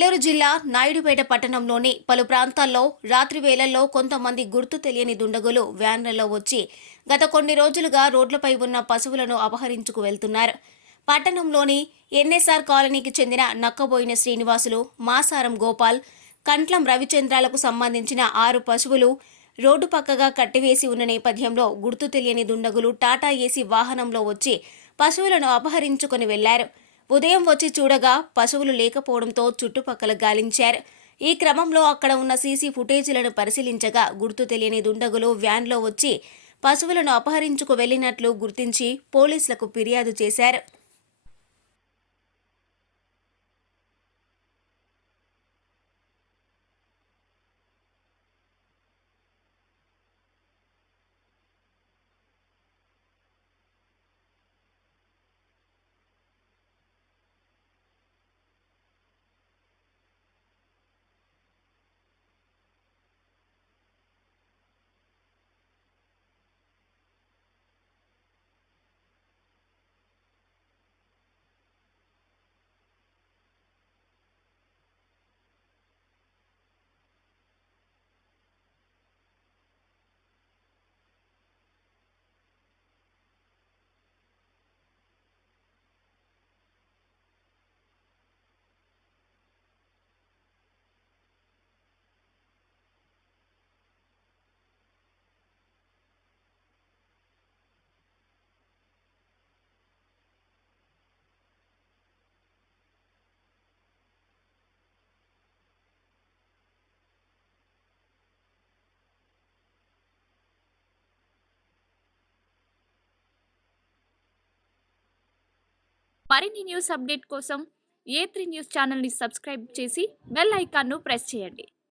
నెల్లూరు జిల్లా నాయుడుపేట పట్టణంలోని పలు ప్రాంతాల్లో రాత్రి వేళల్లో కొంతమంది గుర్తు తెలియని దుండగులు వ్యాన్లలో వచ్చి గత కొన్ని రోజులుగా రోడ్లపై ఉన్న పశువులను అపహరించుకు వెళ్తున్నారు. పట్టణంలోని ఎన్ఎస్ఆర్ కాలనీకి చెందిన నక్కబోయిన శ్రీనివాసులు, మాసారం గోపాల్, కంట్లం రవిచంద్రాలకు సంబంధించిన 6 పశువులు రోడ్డు పక్కగా కట్టివేసి ఉన్న నేపథ్యంలో గుర్తు తెలియని దుండగులు టాటా ఏసీ వాహనంలో వచ్చి పశువులను అపహరించుకుని వెళ్లారు. ఉదయం వచ్చి చూడగా పశువులు లేకపోవడంతో చుట్టుపక్కల గాలించారు. ఈ క్రమంలో అక్కడ ఉన్న సీసీ ఫుటేజీలను పరిశీలించగా గుర్తు తెలియని దుండగులు వ్యాన్లో వచ్చి పశువులను అపహరించుకు వెళ్లినట్లు గుర్తించి పోలీసులకు ఫిర్యాదు చేశారు. మరిన్ని న్యూస్ అప్డేట్ కోసం A3 న్యూస్ ఛానల్ని సబ్స్క్రైబ్ చేసి బెల్ ఐకాన్ను ప్రెస్ చేయండి.